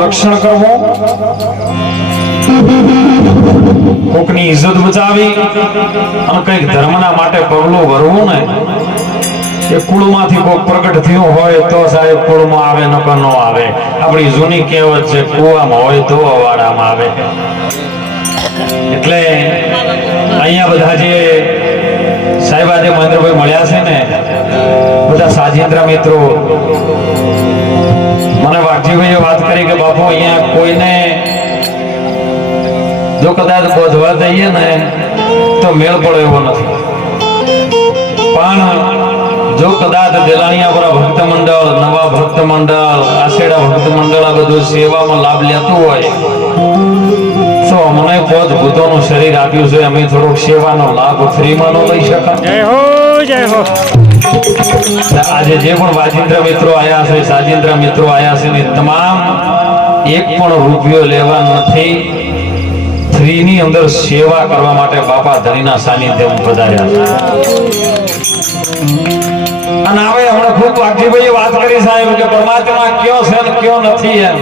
રક્ષણ કરવું, કોકની ઇજ્જત બચાવી અને કઈક ધર્મના માટે પગલું ભરવું ને એ કુળમાંથી કોક પ્રગટ થયું હોય તો સાહેબ કુળમાં આવે નકર ન આવે. આપણી જૂની કહેવત છે કુવામાં હોય તો અવાડામાં આવે. એટલે અહીંયા બધા જે સાહેબ આજે મહેન્દ્રભાઈ મળ્યા છે ને બધા સાજેન્દ્ર મિત્રો, મને વાઘજીભાઈએ વાત કરી કે બાપુ અહીંયા કોઈને જો કદાચ બોધવા દઈએ ને તો મેળ પડે એવો નથી, પણ જો કદાચ દેલાણીયાપુરા ભક્ત મંડળ, નવા ભક્ત મંડળ, આશેડા ભક્ત મંડળ આ બધું સેવામાં લાભ લેતું હોય તો અમને પોત ભૂતોનું શરીર આપ્યું છે, અમે થોડોક સેવાનો લાભ ફ્રીમાં નો લઈ શકાય. જય હો જય હો. આજે જે પણ વાજિંદ્ર મિત્રો આયા છે, સાજિંદ્ર મિત્રો આયા છે ને તમામ એક પણ રૂપિયો લેવા નથી, ફ્રીની અંદર સેવા કરવા માટે બાપા ધણીના સાનિધ્યમાં પધાર્યા છે. અને હવે હમણાં ખૂબ વાઘજીભાઈએ વાત કરી સાહેબ કે પરમાત્મા કયો છે ને કયો નથી એમ.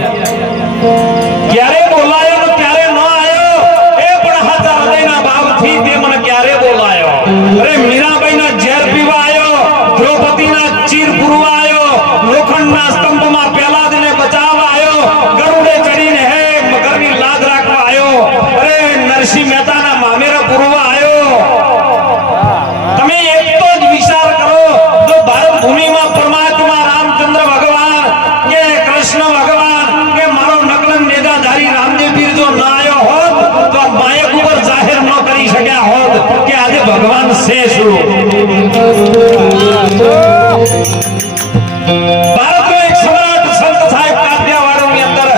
ક્યારે બોલાયો ને ક્યારે ન આવ્યો એ પણ હાથા હૃદયના ભાવથી તે મને ક્યારે બોલાયો. અરે મીરાબાઈના ઝેર પીવા આવ્યો, દ્રૌપદીના ચીર પૂરવા આવ્યો, લોખંડના સ્તંભમાં પેલાદને બચાવવા આવ્યો, ગરુડે ચડીને હે મગરની લાજ રાખવા આવ્યો, અરે નરસિંહ મહેતાના મામેરા પૂરવા આવ્યો. તમે એક તો જ વિચાર કરો, જો ભારત ભૂમિમાં પરમાત્મા રામચંદ્ર ભગવાન કે કૃષ્ણ ભગવાન કે મારો નકલન નેજાધારી રામદેવ પીર જો ના આવ્યો હોત તો માયક ઉપર જાહેર ન કરી શક્યા હોત કે આજે ભગવાન છે શું. ભારતનો એક સમ્રાટ સંત સાહેબ કાઠિયાવાડની અંદર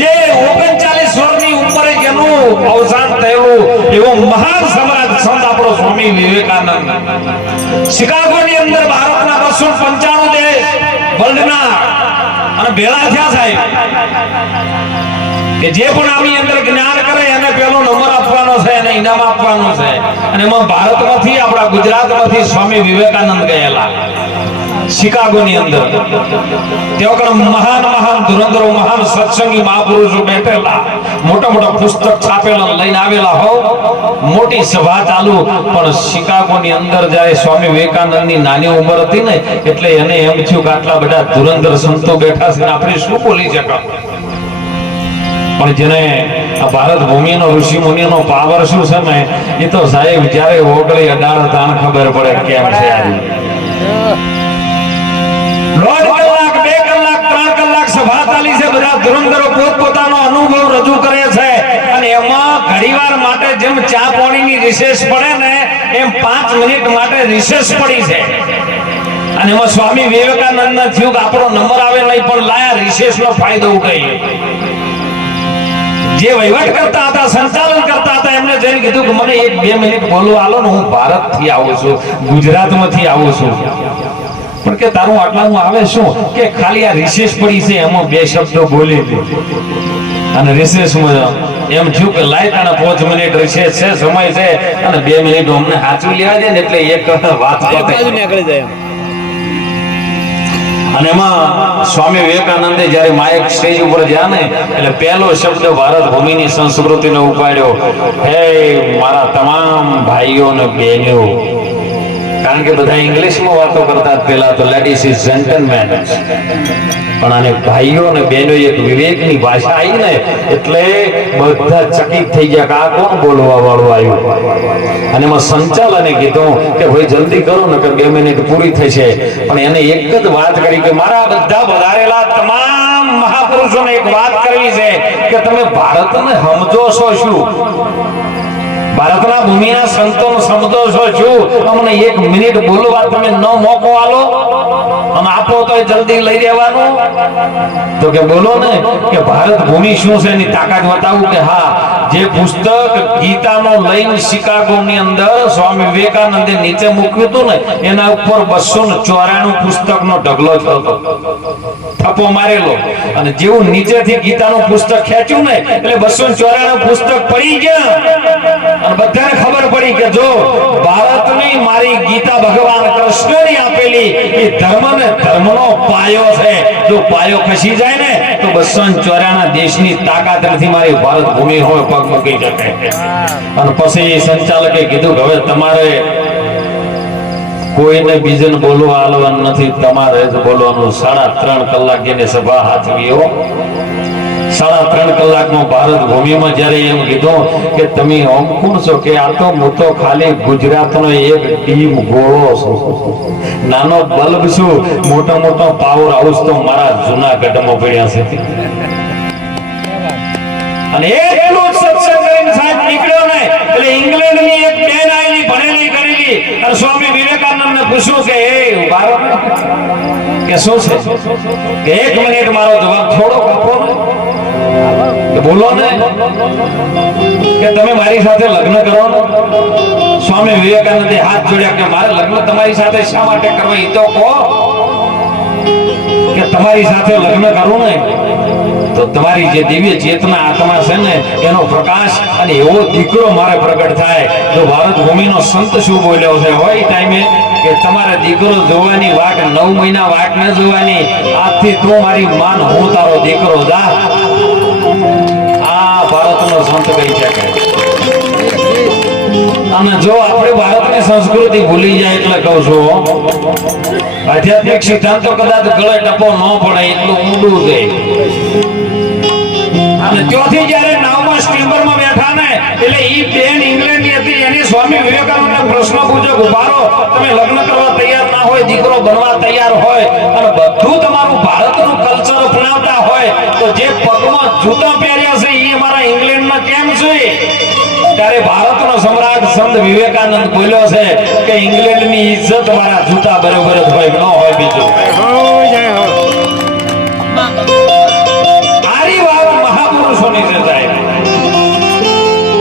જે 39 વર્ષની ઉંમરે જેનું અવસાન થયેલું એવો મહાન સમ્રાટ સંત આપણો સ્વામી વિવેકાનંદ શિકાગોની અંદર ભારતના 295 દેશ વર્લ્ડના અને ભેળા થયા સાહેબ કે જે પણ આની અંદર જ્ઞાન કરે એને પહેલો નંબર આપવાનો છે, એને ઇનામ આપવાનો છે. અને એમાં ભારતમાંથી આપણા ગુજરાતમાંથી સ્વામી વિવેકાનંદ ગયેલા શિકાગોની અંદર. તેઓ મહાન મહાન ધુરંધરો, મહાન સત્સંગી મહાપુરુષો બેઠેલા, મોટા મોટા પુસ્તક છાપેલા લઈને આવેલા હો, મોટી સભા ચાલુ. પણ શિકાગોની અંદર જ્યારે સ્વામી વિવેકાનંદની નાની ઉંમર હતી ને એટલે એને એમ થયું કે આટલા બધા ધુરંધર સંતો બેઠા છે, આપણે શું બોલી શકાય. પણ જેને ભારત ભૂમિનો ઋષિ મુનિનો પાવર શું છે ને એ તો સાહેબ જયારે ઓગળી 18 તાણ ખબર પડે કેમ છે. આજે 1.5 કલાક 2 કલાક 3 કલાક સભા ચાલી છે, બધા ધુરંધરો પોતપોતાનો અનુભવ રજૂ કરે છે. અને એમાં ઘડીવાર માટે જેમ ચા પાણીની રિસેસ પડે ને એમ 5 મિનિટ માટે રિસેસ પડી છે. અને એમાં સ્વામી વિવેકાનંદ ને થયું કે આપણો નંબર આવે નહીં પણ લાયા રિસેસ નો ફાયદો ઉઠાઈએ. જે વહીવટ કરતા હતા, સંચાલન કરતા હતા, એમને જઈને કીધું કે મને 1-2 મિનિટ બોલવા આલો ને, હું ભારતથી આવું છું, ગુજરાતમાંથી આવું છું. પણ કે તારું આટલાનું આવે શું કે ખાલી આ રિસેસ પડી છે એમાં 2 શબ્દો બોલી અને રિસેસમાં એમ થયું કે લાય તાના 5 મિનિટ રિસેસ છે, સમય છે અને 2 મિનિટ અમને સાચું લેવા દે ને એટલે એક વાત નીકળી જાય. અને એમાં સ્વામી વિવેકાનંદે જયારે માયક સ્ટેજ ઉપર ગયા ને એટલે પહેલો શબ્દ ભારત ભૂમિની સંસ્કૃતિનો ઉપાડ્યો, હે મારા તમામ ભાઈઓ અને બહેનો. કારણ કે બધા ઇંગ્લિશમાં વાતો કરતા પેલા તો લેડીઝ ઇઝ જેન્ટલમેન, પણ આને ભાઈઓ અને બહેનો એક વિવેકની ભાષા આવી ને એટલે બધા ચકિત થઈ ગયા કે આ કોણ બોલવા વાળું આવ્યું. અને એમાં સંચાલને કીધું કે ભાઈ જલ્દી કરો ને કે 2 મિનિટ પૂરી થશે. પણ એને એક જ વાત કરી કે મારા બધા વધારેલા તમામ મહાપુરુષોને એક વાત કરવી છે કે તમે ભારતને સમજો છો શું. ભારતના ભૂમિના સંતોનો સમજો છો છું અમને 1 મિનિટ બોલવા તમે ન મોકો આલો અને આપો તો જલ્દી લઈ લેવાનું તો કે બોલો ને કે ભારત ભૂમિ શું છે એની તાકાત બતાવું કે હા જે પુસ્તક ગીતાનો લઈને શિકાગોની અંદર સ્વામી વિવેકાનંદે નીચે મૂક્યું હતું ને એના ઉપર 294 પુસ્તકનો ઢગલો થયો હતો થપ્પો મારેલો અને જેવું નીચેથી ગીતાનું પુસ્તક ખેંચ્યું ને એટલે 294 પુસ્તક પડી ગયા અને બધાને ખબર પડી કે જો ભારતની મારી ગીતા ભગવાન કૃષ્ણની આપેલી એ ધર્મનો પાયો છે જો પાયો ખસી જાય ને તો 294 દેશની તાકાત નથી મારી ભારત ભૂમિ હોય પગ મૂકી શકે અને પછી સંચાલકે કીધું કે હવે તમારે કોઈને બીજને બોલવા આલવાનું નથી તમારે જ બોલવાનું 3.5 કલાક જેને સભા હાથવી હો 3.5 કલાકમાં ભારત ભૂમિમાં જ્યારે એમ કીધું કે તમે કોણ છો કે આ તો હું તો ખાલી ગુજરાતનો એક ટીમ ગોળો છું નાનો બલ્બ છું મોટો મોટો પાવર હાઉસ તો મારા જૂનાગઢમાં પડ્યા છે અને એટલું જ સત્સંગ કરીને સાહેબ નીકળ્યો ને એટલે ઇંગ્લેન્ડની એક બેન આવેલી ભણેલી કરેલી અને સ્વામી વિવેકાનંદને પૂછ્યું કે એ ભારત કે શું છે કે 1 મિનિટ મારો જવાબ થોડો આપો ને કે બોલો ને કે તમે મારી સાથે લગ્ન કરો ને સ્વામી વિવેકાનંદે હાથ જોડ્યા કે મારે લગ્ન તમારી સાથે શા માટે કરવા એ તો કહો કે તમારી સાથે લગ્ન કરું ને તો તમારી જે દિવ્ય ચેતના આત્મા છે ને એનો પ્રકાશ અને એવો દીકરો મારે પ્રગટ થાય જો ભારત ભૂમિનો સંત શું બોલ્યો છે હોય ટાઈમે કે તમારે દીકરો જોવાની વાટ 9 મહિના વાટ ન જોવાની આજથી તું મારી માન હું તારો દીકરો જા આ ભારતનો સંત કહી શકે અને જો આપણે ભારતની સંસ્કૃતિ ભૂલી જાય એટલે કહું છું આધ્યાત્મિક સિદ્ધાંતો કદાચ ગળે ટપો ન પડે એટલું ઊંડું છે અને ત્યાંથી જ્યારે 9મા સ્ટીમરમાં બેઠા ને એટલે ઈ બેન ઇંગ્લેન્ડની હતી એની સ્વામી વિવેકાનંદને પ્રશ્ન પૂછ્યો ઉભારો તમે લગ્ન કરવા તૈયાર ના હોય દીકરો બનવા તૈયાર હોય અને બધું તમારું ભારતનું કલ્ચર અપનાવતા હોય તો જે પગમાં જૂતા પહેર્યા છે એ અમારા ઇંગ્લેન્ડમાં કેમ છે ત્યારે ભારતનો સમ્રાટ સંત વિવેકાનંદ બોલ્યો છે કે ઇંગ્લેન્ડની ઇજ્જત મારા જૂતા બરોબર જ હોય ન હોય બીજું મહાપુરુષોની છે સાહેબ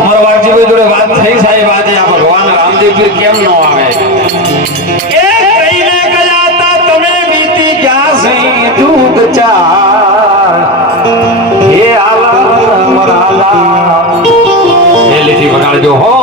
અમારા વાઘજીભાઈ જોડે વાત થઈ સાહેબ આજે આ ભગવાન રામદેવ પીર કેમ ન આવે એ કઈને કયાતા તમે બીતી ગયા સી દુઃખ ચાર હે આલમ રાલા એ લીધી વગાડજો હો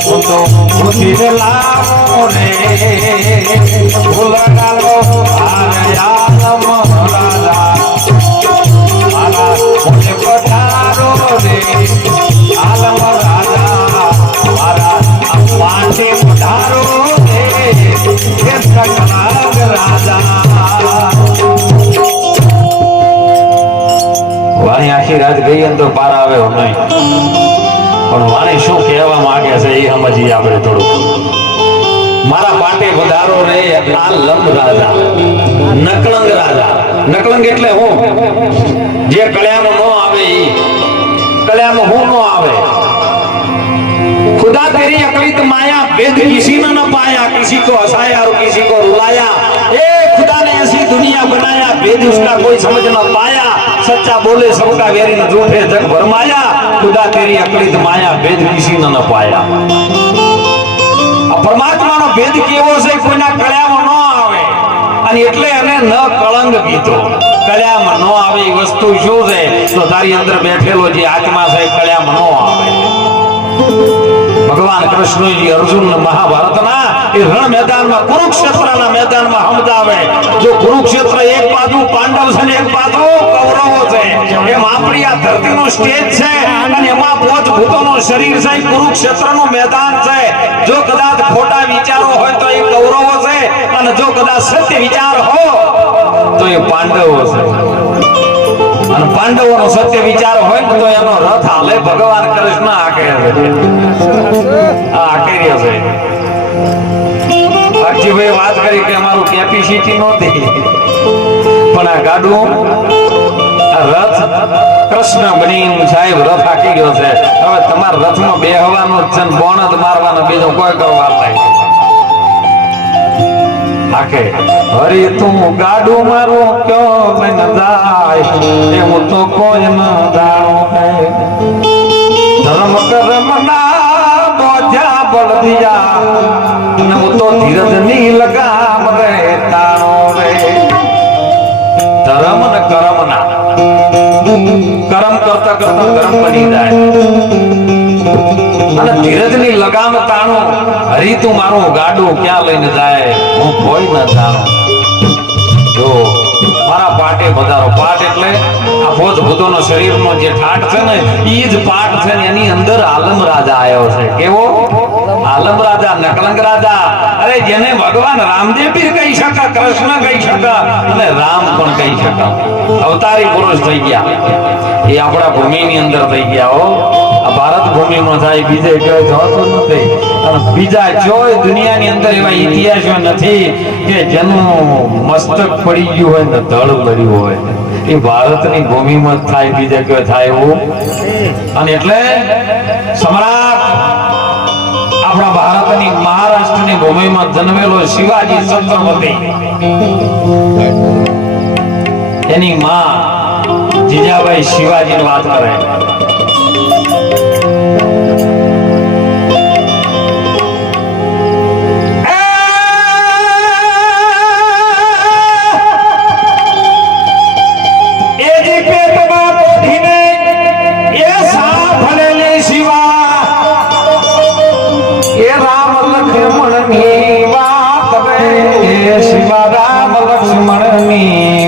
હું તો ઉઠીને લાવો રે ભૂલગાલો આલમ રાજા મારા મુજે પધારો રે આલમ રાજા મારા પાંચે પધારો રે હે સકલાગ રાજા વાણી આખી રાત ગઈ અંદર પાર આવ્યો નહીં પણ વાણી શું કહેવા માંગે છે એ સમજીએ આપણે થોડું મારા પાટે પધારો રે આલમ રાજા નકલંગ રાજા નકલંગ એટલે હું જે કળિયામાં ન આવે ઈ કળિયામાં હું ન આવે खुदा तेरी अकलित माया भेद किसी ने न पाया किसी को हंसाया और किसी को रुलाया ए खुदा ने ऐसी दुनिया बनाया भेद उसका कोई समझ न पाया सच्चा बोले सबका वेरी न झूठे जग भरमाया खुदा तेरी अकलित माया भेद किसी ने न पाया परमात्मा नो भेद केवो છે કોઈના કળિયામાં ન આવે અને એટલે એને ન કળંગ કીધો કળિયામાં ન આવે એ વસ્તુ શું છે તો તારી અંદર બેઠેલો જે આત્મા છે કળિયામાં ન આવે ભગવાન કૃષ્ણજી અર્જુન મહાભારતના એ રણ મેદાનમાં કુરુક્ષેત્રના મેદાનમાં સમજાવે જો કુરુક્ષેત્ર એક બાજુ પાંડવ છે ને એક બાજુ કૌરવો છે એમ આપણી આ ધરતીનો સ્ટેજ છે અને એમાં પોચ ભૂતોનો શરીર છે કુરુક્ષેત્રનું મેદાન છે જો કદાચ ખોટા વિચારો હોય તો એ કૌરવો છે અને જો કદાચ સત્ય વિચાર હો તો એ પાંડવો છે અને પાંડવોનો સત્ય વિચાર હોય તો એનો રથ હાલે ભગવાન કૃષ્ણ આકે છે અક્ષયભાઈ વાત કરી કે અમારું કેપેસિટી નહોતી પણ આ ગાડું રથ કૃષ્ણ બની સાહેબ રથ આકી ગયો છે હવે તમારા રથમાં બે હવાનું છે બોણદ મારવાનો બીજો કોઈ કરવા નહીં આકે હરી તું ગાડું મારું ક્યો બન જાય એવું તો કોઈ ન જાણો ધર્મ કર્મ ના બોજા બળદિયા ને હું તો ધીરજ ની લગામ રે તાણો રે ધર્મ ને કર્મ ના કર્મ કરતા કરતા ધર્મ બની જાય અને ધીરજ ની લગામ તાણો હરી તું મારું ગાડું ક્યાં લઈને જાય હું કોઈ ન જાણું જો મારા પાટે પધારો પાટ એટલે આ ભોજ ભૂતોનો શરીરનો જે ઠાઠ છે ને ઈ જ પાટ છે ને એની અંદર આલમ રાજા આવ્યો છે કેવો આલમ રાજા નકલંગ રાજા અરે જેને ભગવાન રામદેવ બી કહી શકે કૃષ્ણ કહી શકે અને રામ પણ કહી શકે અવતારી પુરુષ થઈ ગયા એ આપણા ભૂમિની અંદર થઈ ગયા હો આ ભારત ભૂમિમાં થાય બીજે કઈ થતું નથી અને બીજા જોય દુનિયાની અંદર એવા ઇતિહાસો નથી કે જેનું મસ્તક પડી ગયું હોય ને ધડ પડ્યું હોય એ ભારતની ભૂમિમાં જ થાય બીજે કઈ થાય એવું અને એટલે સમ્રાટ આપણા ભારતની મહારાષ્ટ્રની ભૂમિમાં જન્મેલો શિવાજી છત્રપતિ એની માં જીજાબાઈ શિવાજીની વાત કરે શિવા રામ લક્ષ્મણ ની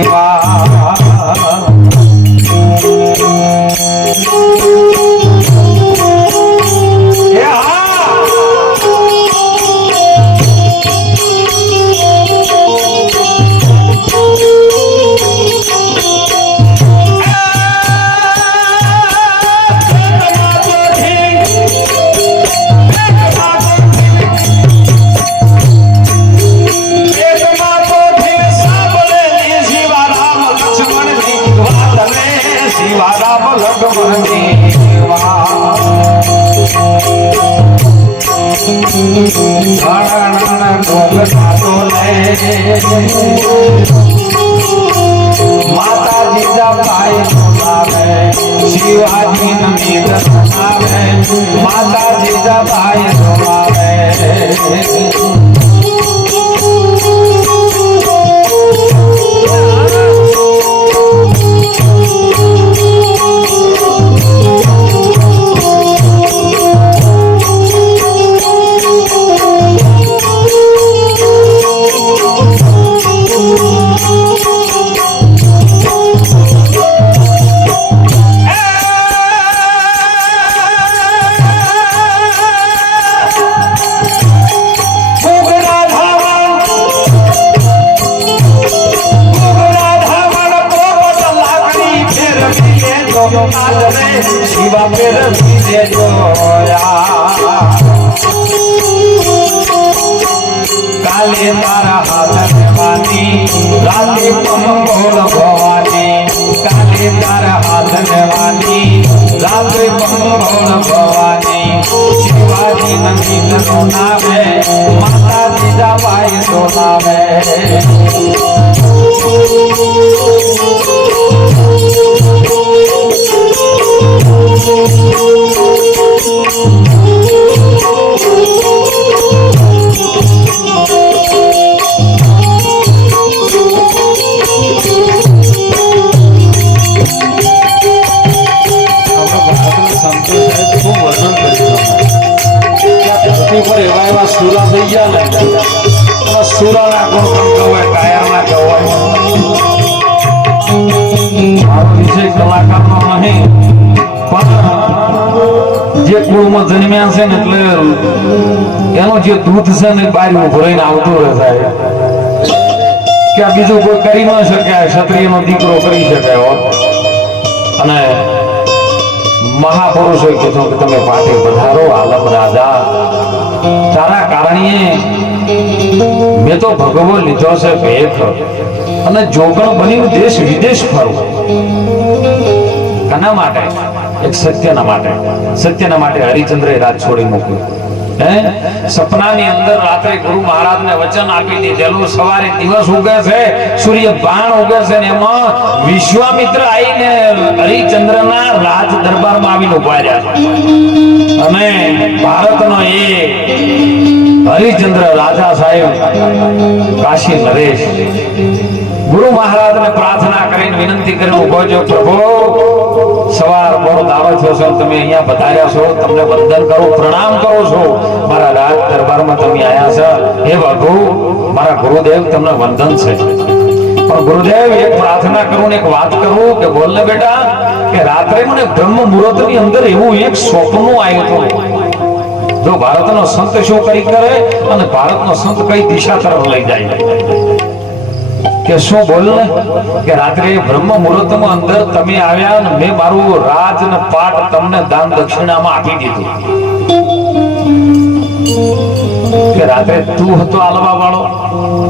માતા જીજાબાઈ બોલાવે શિવાજી નમી દર્શનાવે માતા જીજાબાઈ બોલાવે દીવા ફેરવી દેજો કાલે તારા હાથ લેવાની રાતે પંગોળ ભવાની કાલે તારા હાથ લેવાની રાતે પંગોળ ભવાની શિવાજી નંદી નો નામે માતા જીજાબાઈ નો નામે એવા એવા સુરા થઈ ગયા ને સુરાના ગુણ પણ કહેવાય કાયરના કહેવાય આ વિષય કલાકારનો નહીં પણ જે કુળમાં જન્મ્યા છે ને એટલે એનો જે દૂધ છે ને બહાર ઉભો રહીને આવતું રહે સાહેબ કે આ બીજું કોઈ કરી ન શકે ક્ષત્રિયનો દીકરો કરી શકે અને મહાપુરુષો કીધું કે તમે પાટે પધારો આલમ રાજા તારા કારણે મેં તો ભગવો લીધો છે ભેખ અને જોગણ બની દેશ વિદેશ ફરું કના માટે એક સત્યના માટે હરિચંદ્રે રાજ છોડી મૂક્યું સપનાની અંદર રાત્રે ગુરુ મહારાજને વચન આપી દીધેલું સવારે દિવસ ઉગે છે સૂર્ય બાણ ઉગે છે ને એમાં વિશ્વામિત્ર આવીને હરિચંદ્રના રાજ દરબારમાં આવીને ઉભા રહ્યા અને ભારતનો એ હરિચંદ્ર રાજા સાહેબ કાશી નરેશ ગુરુ મહારાજને પ્રાર્થના કરીને વિનંતી કરીને ઉભો છો પ્રભુ સવાર બરો દાવો થયો છો તમે અહીંયા પધાર્યા છો તમને વંદન કરું પ્રણામ કરું છું મારા રાજ દરબારમાં તમે આયા છો હે પ્રભુ મારા ગુરુદેવ તમને વંદન છે પણ ગુરુદેવ એક પ્રાર્થના કરું ને એક વાત કરું કે બોલ ને બેટા કે રાત્રે મને બ્રહ્મ મુહૂર્તની અંદર એવું એક સ્વપ્ન આવ્યું હતું જો ભારતનો સંત શું કરી કરે અને ભારતનો સંત કઈ દિશા તરફ લઈ જાય કે શું બોલ ને કે રાત્રે બ્રહ્મ મુહૂર્તમાં અંદર તમે આવ્યા ને મેં મારું રાજ ને પાટ તમને દાન દક્ષિણામાં આપી દીધું કે રાત્રે તું હતો આલવા વાળો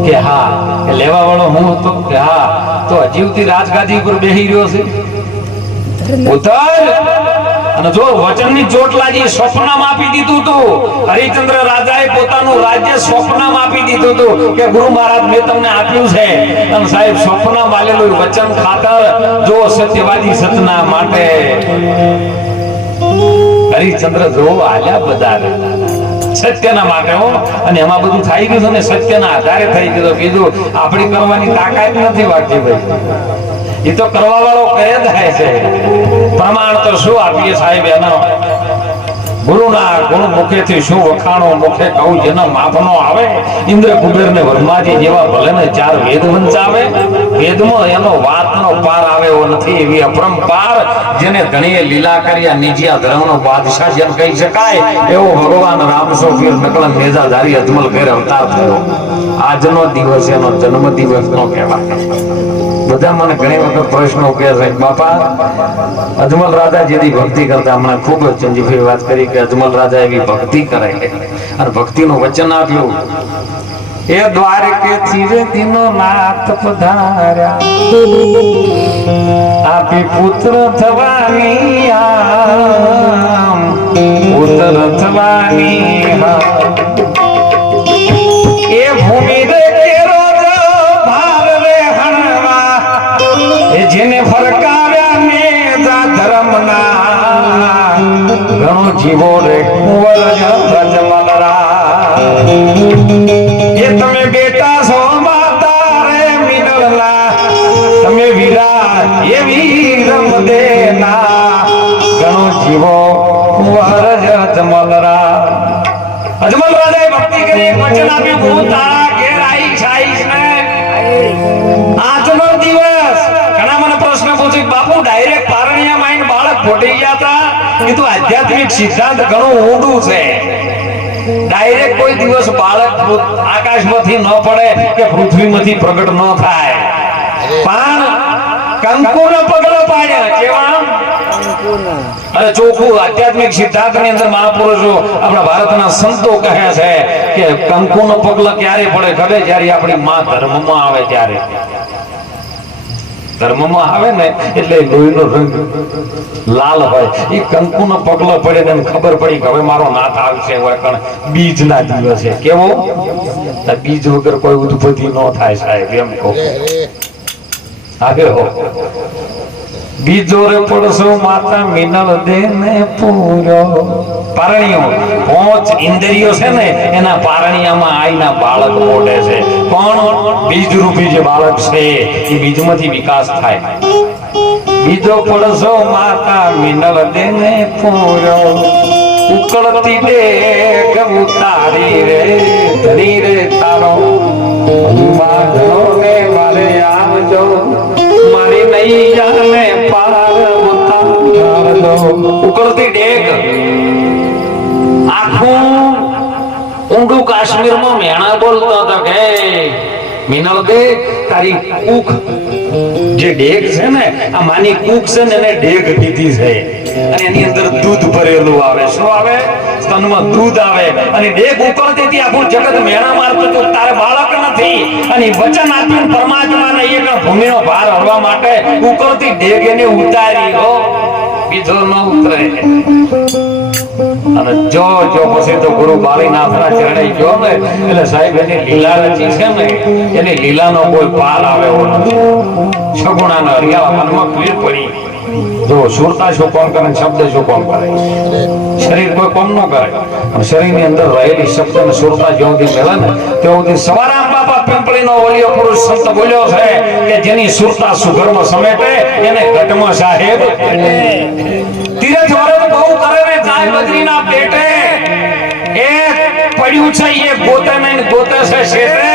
કે હા કે લેવા વાળો હું હતો કે હા તો હજીવથી રાજગાદી ઉપર બેહી રહ્યો છે ઉતર અને જો વચનની ચોટ લાગી સ્વપ્નમાં આપી દીધું હતું હરિચંદ્ર રાજાએ પોતાનું રાજ્ય સ્વપ્નમાં આપી દીધું હતું કે ગુરુ મહારાજ મેં તમને આપ્યું છે અને સાહેબ સ્વપ્નમાં આલેલું વચન ખાતર જો સત્યવાદી સતના માટે હરિચંદ્ર જો આલ્યા બધા સત્યના માટે હો અને એમાં બધું થઈ ગયું છે ને સત્યના આધારે થઈ ગયું બીજું આપણી કરવાની તાકાત નથી વાગતી ભાઈ એ તો કરવા વાળો કહે થાય છે પ્રમાણ તો શું આપીએ સાહેબ એનો ગુરુના ગુણ મુખેથી શું વખાણો મુખે કહું જેના માપનો આવે ઇન્દ્ર કુબેર ને વર્માજી જેવા ભલે ને 4 વેદ વંચાવે વેદમાં એનો વાતનો પાર આવે એવો નથી એવી અપરંપાર જેને ધણીએ લીલા કર્યા નિજિયા ધર્મનો બાદશાહ જેમ કહી શકાય એવો ભગવાન રામસો પીર નકલન મેજાધારી અજમલ ઘેર અવતાર થયો આજનો દિવસ એનો જન્મ દિવસ નો કહેવાય બધા મને ઘણી વખત પ્રશ્નો કહે છે બાપા અજમલ રાજા જેની ભક્તિ કરતા હમણાં ખૂબ જ ચંજીભાઈ વાત કરી કે અજમલ રાજા એવી ભક્તિ કરે અને ભક્તિનું વચન આપ્યું એ દ્વારકે ચીરે દિનો નાથ પધાર્યા આપી પુત્ર થવાની આમ પુત્ર થવાની એ ભૂમિ રે કેરો ભાર રે હણવા એ જેને ફરકાવ્યા ને જા ધર્મના ઘણો જીવો રે કુંવર અજમલરા એ તમે બેટા છો માતા રે મિનલના તમે વીરા એ વીર દેના ઘણો જીવો કુંવર અજમલરા અજમલ રાજાએ ભક્તિ કરી એક વચન આપ્યું હું તારા ઘેર આવીશ ને આજનો દિવસ ઘણા મને પ્રશ્ન પૂછ્યો બાપુ ડાયરેક્ટ પારણિયા માઈન બાળક ફોટી ગયા હતા એ તો આધ્યાત્મિક સિદ્ધાંત ઘણું ઊંડું છે ડાયરેક્ટ કોઈ દિવસ બાળક આકાશમાંથી ન પડે કે પૃથ્વીમાંથી પ્રગટ ન થાય પણ કંકુનો પગલો પાડ્યા કેવા અને ચોખ્ખું આધ્યાત્મિક સિદ્ધાંતની અંદર મહાપુરુષો આપણા ભારતના સંતો કહે છે કે કંકુનો પગલો ક્યારે પડે ખબર? જ્યારે આપણી માં ધર્મમાં આવે ત્યારે. ધર્મમાં આવે ને એટલે લોહીનો રંગ લાલ હોય. એ કંકુનો પગલો પડે ને ખબર પડી કે હવે મારો નાથ આવશે. બીજના દિવસે કેવો બીજ વગર કોઈ ઉત્પત્તિ ન થાય સાહેબ, એમ કહો. આવ્યો બીજો રે પડશો માતા મિનલ દેને પૂરો. પારણીઓ 5 ઇન્દ્રિયો છે ને એના પારણીયામાં આઈના બાળક મોડે છે. પણ બીજ રૂપી જે બાળક છે એ બીજમાંથી વિકાસ થાય. બીજો પડશો માતા મિનલ દેને પૂરો. ઉકળતી ડેગ ઉતારી રે ધરી રે તારો માધો ને મારે આવજો મારી નૈયાને પાર ઉતારજો. ઉકળતી ડેગ આખું ઊંડું કાશ્મીરમાં મેણા બોલતો હતો કે મિનલ દે તારી કૂખ જે ડેગ છે ને આ માની કૂખ છે ને એને ડેગ કીધી છે અને એની અંદર દૂધ ભરેલું આવે. શું આવે? સ્તનમાં દૂધ આવે અને ડેગ ઉકળતી આખું જગત મેણા મારતું હતું તારે બાળક નથી અને વચન આપ્યું પરમાત્માને એક ભૂમિનો ભાર હળવા માટે ઉકળતી ડેગ એને ઉતારી. હો બીજો ન ઉતરે. અને જો પછી તો ગુરુ બાલીનાથના ચરણે ગયો ને એટલે સાહેબ એની લીલા રચી છે ને એની લીલાનો કોઈ પાર આવે એવો નથી. સગુણાના હરિયાળા મનમાં પીડ પડી. જો સુરતા શું કોમ કરે, શબ્દ શું કોમ કરે? શરીર કોઈ કોમ ન કરે. અને શરીરની અંદર રહેલી શબ્દ અને સુરતા જ્યાં મળે ને ત્યાં સવારામ બાપા પિંપળીનો ઓલિયો પુરુષ સંત બોલ્યો છે કે જેની સુરતા સુગર્મ સમેટે એને ઘટમાં સાહેબ તીરથ વરત બહુ કરે ને જાય બદ્રીના પેટે. એ પડ્યું છે એ ગોતે નહીં ગોતે છે શેઠે.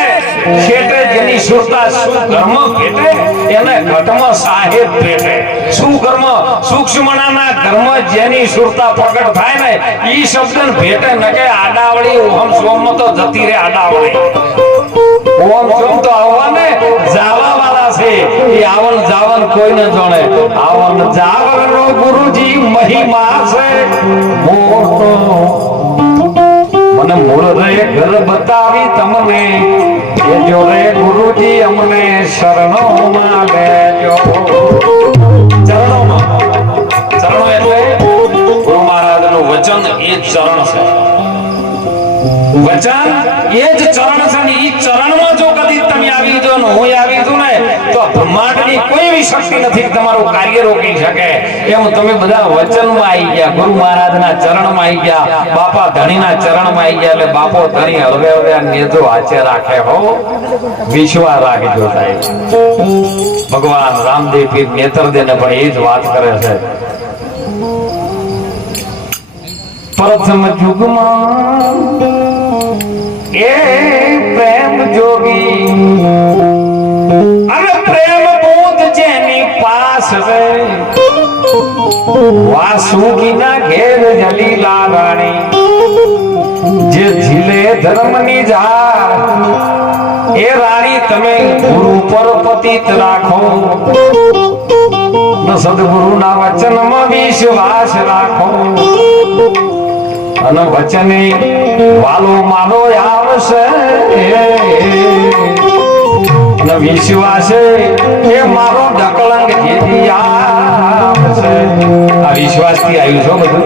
શેઠે જેની સુરતા સુગર્મ પેટે એને ઘટમાં સાહેબ પેટે. સુગર્મ સૂક્ષ્મણાના કર્મ જેની સુરતા પ્રગટ થાય ને ઈ શબ્દને ભેટે ન કે આડાવળી ઓમ સોમ તો જતી રે આડાવળી. ઓમ સોમ તો આવવાને જાવા વાળા છે. એ આવન જાવન કોઈ ન જાણે. આવન જાવરનો ગુરુજી મહિમા છે મોટો. મને મૂળ રે ઘર બતાવી તમને કેજો રે ગુરુજી અમને શરણોમાં લેજો. ચરણો એટલે ગુરુ મહારાજનું વચન એ જ ચરણ છે. વચન એ જ ચરણ છે ને એ ચરણમાં જો કદી તમે આવી જો ને હું આવી છું ને તો બ્રહ્માંડની કોઈ એવી શક્તિ નથી કે તમારું કાર્ય રોકી શકે. એમ તમે બધા વચનમાં આવી ગયા, ગુરુ મહારાજના ચરણમાં આવી ગયા, બાપા ધણીના ચરણમાં આવી ગયા. એટલે બાપો ધણી હળવે હળવે નેજો હાચે રાખે. હો વિશ્વાસ રાખજો સાહેબ. ભગવાન રામદેવ પીર નેત્રદેને પણ એ જ વાત કરે છે. પ્રથમ યુગમાં એ પ્રેમ જોગી અને પ્રેમ બુદ્ધ જેની પાસ રે વાસુકીના ઘેર જલીલા રાણી જે ઝીલે ધર્મની ઝાર એ રાણી તમે ગુરુ પર પતિત રાખો. સદગુરુના વચનમાં વિશ્વાસ રાખો અને વચને વાલો મારો આવશે અને વિશ્વાસે એ મારો ઢકલંગ જેથી આવશે. આ વિશ્વાસથી આવ્યું છો બધું.